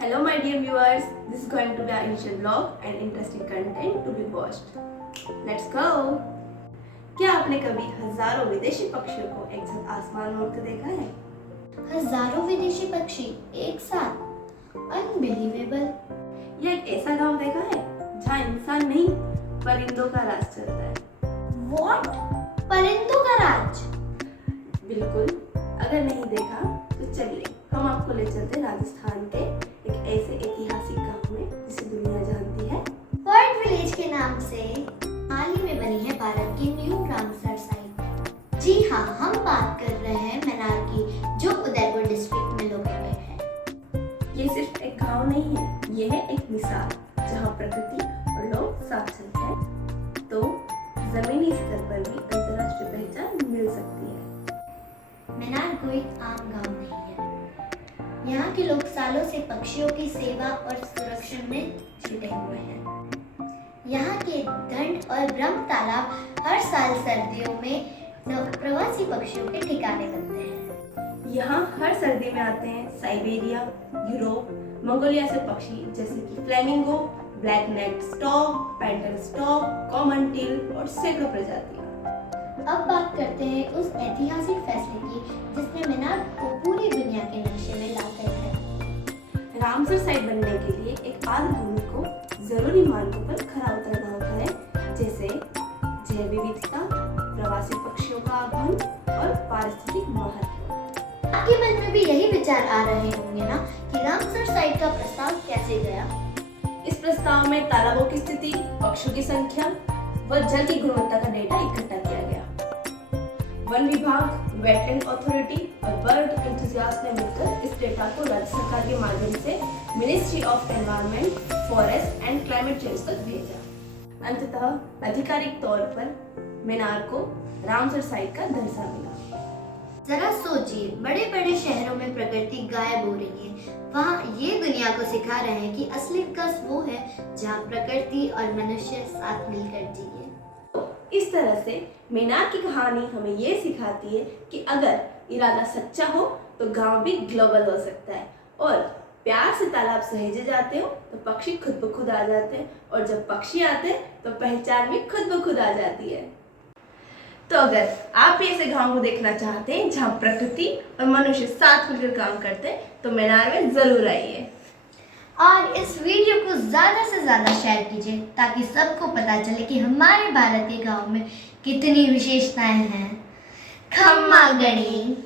Hello my dear viewers, this is going to be our initial vlog and interesting content to be watched. Let's go! क्या आपने कभी हजारों विदेशी पक्षियों को एक साथ आसमान में उड़ते देखा है? हजारों विदेशी पक्षी एक साथ, अनबिलीवेबल। या एक ऐसा गांव देखा है जहाँ इंसान नहीं परिंदों का राज चलता है? What? परिंदों का राज? बिल्कुल। अगर नहीं देखा तो चलिए हम आपको ले चलते राजस्थान के एक ऐसे ऐतिहासिक गांव में जिसे दुनिया जानती है बर्ड विलेज के नाम से। हाल ही में बनी है भारत की न्यू रामसर साइट। जी हाँ, हम बात कर रहे हैं मैनार की, जो उदयपुर डिस्ट्रिक्ट में लोकेटेड है। ये सिर्फ एक गांव नहीं है, ये है एक मिसाल जहाँ प्रकृति और लोग साथ चलते हैं तो जमीनी स्तर पर भी अंतर्राष्ट्रीय पहचान मिल सकती है। मैनार कोई आम गांव नहीं है। यहाँ के लोग सालों से पक्षियों की सेवा और संरक्षण में जुटे हुए हैं। यहाँ के दंड और ब्रह्म तालाब हर साल सर्दियों में प्रवासी पक्षियों के ठिकाने बनते हैं। यहाँ हर सर्दी में आते हैं साइबेरिया, यूरोप, मंगोलिया से पक्षी जैसे कि flamingo, black necked stork, painted stork, common teal और सैकड़ों प्रजातियाँ। अब बात करते हैं उस ऐतिहासिक फैसले की जिसने मैनार को पूरी दुनिया के नक्शे में ला कर है। रामसर साइट बनने के लिए एक पाद भूमि को जरूरी मानकों पर खरा उतरना होता है, जैसे जैव विविधता, प्रवासी पक्षियों का आगमन और पारिस्थितिक महत्व। आपके मन में भी यही विचार आ रहे होंगे ना कि रामसर साइट का प्रस्ताव कैसे गया? इस प्रस्ताव में तालाबों की स्थिति, पक्षियों की संख्या व जल की गुणवत्ता का डेटा इकट्ठा किया गया। वन विभाग, वेटलैंड अथॉरिटी और बर्ड एंथुसियास्ट ने मिलकर इस डेटा को राज्य सरकार के माध्यम से ministry of environment, forest and climate change तक भेजा। अंततः आधिकारिक तौर पर मैनार को रामसर साइट का दर्जा मिला। जरा सोचिए, बड़े बड़े शहरों में प्रकृति गायब हो रही है, वहाँ ये दुनिया को सिखा रहे हैं कि असली विकास वो है जहाँ प्रकृति और मनुष्य साथ मिलकर जिए। इस तरह से मैनार की कहानी हमें ये सिखाती है कि अगर इरादा सच्चा हो तो गांव भी ग्लोबल हो सकता है, और प्यार से तालाब सहेजे जाते हो तो पक्षी खुद ब खुद आ जाते हैं, और जब पक्षी आते हैं तो पहचान भी खुद ब खुद आ जाती है। तो अगर आप भी ऐसे गांव को देखना चाहते हैं जहां प्रकृति और मनुष्य साथ मिलकर काम करते हैं तो मैनार में जरूर आइए। और इस वीडियो को ज़्यादा से ज़्यादा शेयर कीजिए ताकि सबको पता चले कि हमारे भारत के गांव में कितनी विशेषताएं हैं। खम्मा गणी।